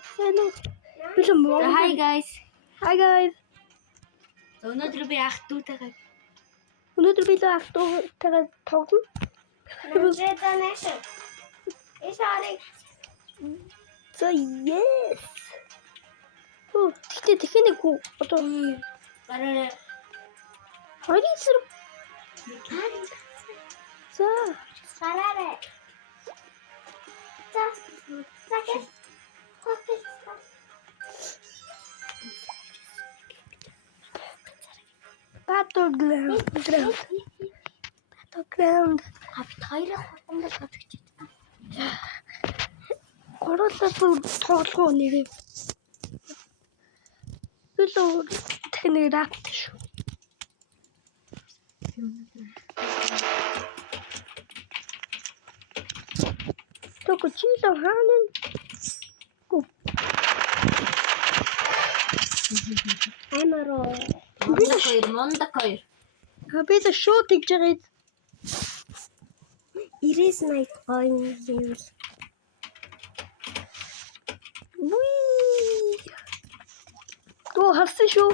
Hello. Hi guys. Hi guys. Өнөөдөр би ах дүүтэйгээ. Өнөөдөр би л ах дүүтэйгээ тоглоно. So yes. Oh, тэгтээ нэг хүү одоо Гараа. хоёрын сар. За. Гараа. Battleground. Battleground. Хавт хоёроо хурдмал бодчих. Гурлаа тоглох нэрээ. Билүү тэний рапт шүү. Тог чило хаанын. Амаро. Мондаг хоёр. Би зөв шууд тэгж байгаа. Erase my coins. Wee. Тоо харсан шүү.